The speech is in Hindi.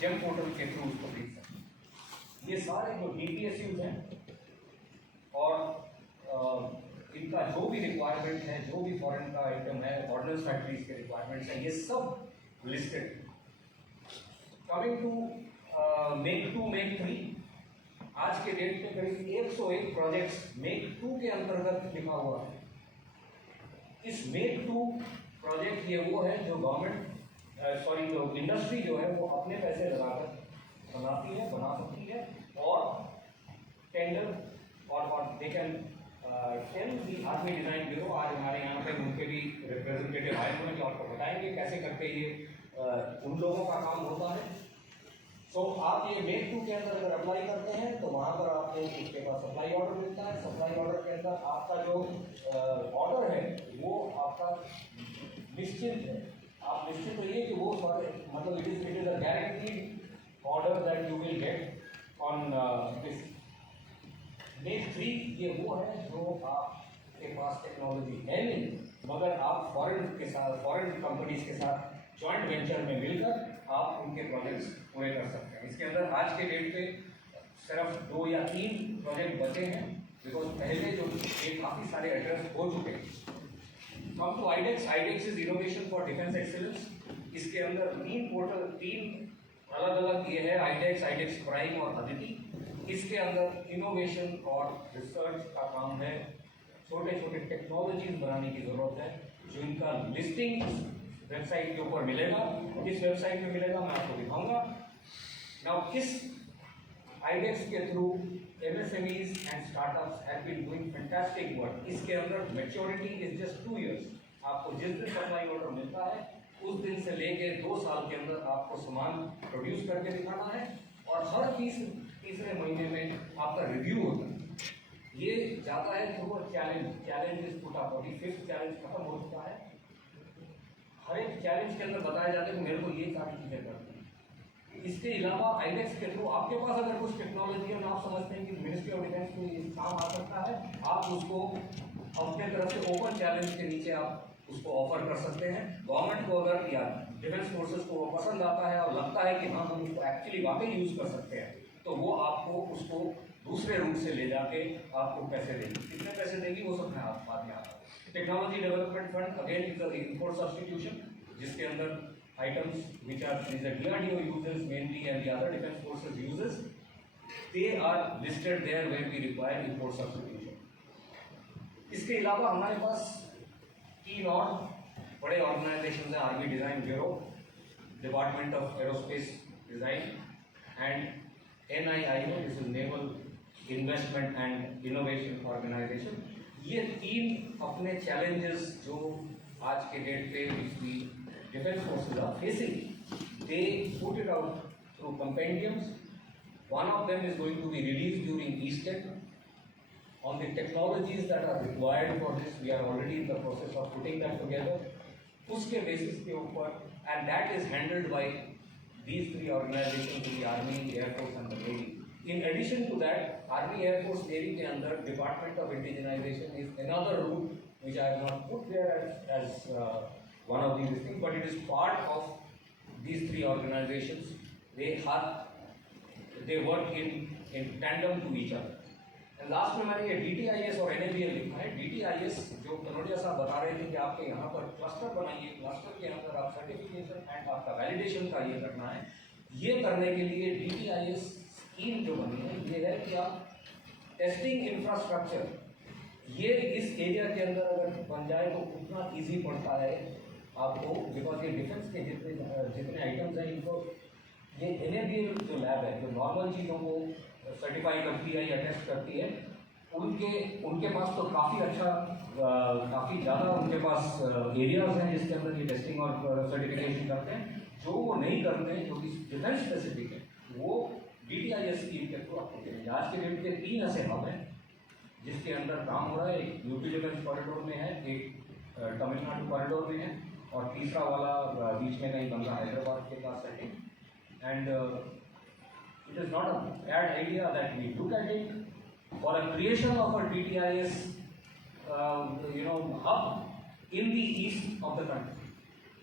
जेम पोर्टल के थ्रू उसको देख सकते हैं। ये सारे जो DPSUs हैं और इनका जो भी रिक्वायरमेंट है, जो भी फॉरेन का आइटम है, ऑर्डिनेंस फैक्ट्रीज के रिक्वायरमेंट्स हैं, ये सब listed. Coming to make 2 make 3, आज के डेट में करीब 101 प्रोजेक्ट्स मेक 2 के अंतर्गत लिखा हुआ है। इस मेक 2 प्रोजेक्ट ये वो है जो गवर्नमेंट जो इंडस्ट्री जो है वो अपने पैसे लगाकर बनाती है, बना सकती है और टेंडर और they can tell the army design bureau. आज हमारे यहाँ पे उनके भी रिप्रेजेंटेटिव आए हुए हैं जो आपको बताएंगे कैसे करके ये उन लोगों का काम होता है। तो आप ये मेक 2 के अंदर अगर अप्लाई करते हैं तो वहाँ पर आपको उसके बाद सप्लाई ऑर्डर मिलता है। सप्लाई ऑर्डर के अंदर आपका जो ऑर्डर है वो आपका निश्चित है, आप निश्चित रहिए कि वो मतलब it is a guaranteed order that you will get on this. Make 3 ये वो है जो आपके पास टेक्नोलॉजी है नहीं, मगर आप फॉरेन के साथ, फॉरेन कंपनीज के साथ जॉइंट वेंचर में मिलकर आप उनके प्रोजेक्ट्स पूरे कर सकते हैं। इसके अंदर आज के डेट पे सिर्फ 2 या 3 प्रोजेक्ट बचे हैं, बिकॉज पहले जो ये काफ़ी सारे एड्रेस हो चुके हैं। Come to iDEX, iDEX is innovation for defence excellence. इसके अंदर 3 पोर्टल, 3 अलग अलग ये है, आईडेक्स, आईडेक्स प्राइम और अदिति। इसके अंदर इनोवेशन और रिसर्च का काम है, छोटे छोटे टेक्नोलॉजीज बनाने की ज़रूरत है, जो इनका लिस्टिंग वेबसाइट के ऊपर मिलेगा। किस वेबसाइट में मिलेगा मैं आपको दिखाऊंगा। नाउ किस आईडेक्स के through MSMEs and startups have been doing fantastic work. इसके अंदर मैच्योरिटी इज जस्ट 2 years। आपको जिस दिन सप्लाई ऑर्डर मिलता है उस दिन से लेके 2 साल के अंदर आपको सामान प्रोड्यूस करके दिखाना है और हर तीसरे महीने में आपका रिव्यू होता है। ये जाता है through a challenge. Challenge is put up. अभी 5th चैलेंज खत्म हो चुका है। हर एक चैलेंज के अंदर बताया जाता है कि मेरे को ये सारी चीज़ें करनी है। इसके अलावा आईडेक्स के थ्रू आपके पास अगर कुछ टेक्नोलॉजी है, आप समझते हैं कि मिनिस्ट्री ऑफ डिफेंस में ये काम आ सकता है, आप उसको अपने तरफ से ओपन चैलेंज के नीचे आप उसको ऑफर कर सकते हैं। गवर्नमेंट को अगर या डिफेंस फोर्सेस को वो पसंद आता है और लगता है कि हाँ हम उसको एक्चुअली वाकई यूज़ कर सकते हैं, तो वो आपको उसको दूसरे रूट से ले जाके आपको पैसे देगी। कितने पैसे देगी वो सब मैं आप बाद में आता हूँ। Technology development fund again is a import substitution, जिसके अंदर items which are the DRDO uses mainly and the other defense forces uses, they are listed there where we require import substitution. इसके अलावा हमारे पास 3 और बड़े ऑर्गेनाइजेशन हैं, army design bureau, department of aerospace design and NIIO, this is naval investment and innovation organisation. ये 3 अपने चैलेंजेस जो आज के डेट पे भी defense forces are facing, they put it out through compendiums. One of them is going to be released during EastTech on the technologies that are required for this. We are already in the process of putting that together. उसके basis के ऊपर, and that is handled by these 3 organizations, the Army, Air Force and the Navy. In addition to that, Army, Air Force, Navy के अंदर Department of Indigenization is another route which I have not put there as one of these things, but it is part of these 3 organizations. They work in tandem to each other. And last में मैंने ये DTIS और NABL लिखा है। DTIS जो कनोडिया साहब बता रहे थे कि आपके यहाँ पर क्लस्टर बनाइए, क्लस्टर के अंदर आप सर्टिफिकेशन एंड आपका वैलिडेशन का ये करना है। ये करने के लिए DTIS स्कीम जो बनी है ये है कि आप टेस्टिंग इंफ्रास्ट्रक्चर ये इस एरिया के अंदर अगर बन जाए तो उतना ईजी पड़ता है आपको, बिकॉज ये डिफेंस के जितने आइटम्स हैं इनको ये NABL जो लैब है जो नॉर्मल चीज़ों को सर्टिफाई करती है या टेस्ट करती है, उनके पास तो काफ़ी अच्छा काफ़ी ज़्यादा उनके पास एरियाज हैं जिसके अंदर ये टेस्टिंग और सर्टिफिकेशन करते हैं। जो वो नहीं करते हैं, जो कि डिफेंस स्पेसिफिक है, वो DTIS स्कीम के थ्रू आपको देंगे। आज के डेट के 3 ऐसे हब हैं जिसके अंदर काम हो रहा है। एक यूपी डिफेंस कॉरिडोर में है, एक तमिलनाडु कॉरिडोर में है और तीसरा वाला बीच में कहीं बन रहा है हैदराबाद के पास setting. And it is not a bad idea that we look at it for a creation of a DTIS hub in the east of the country.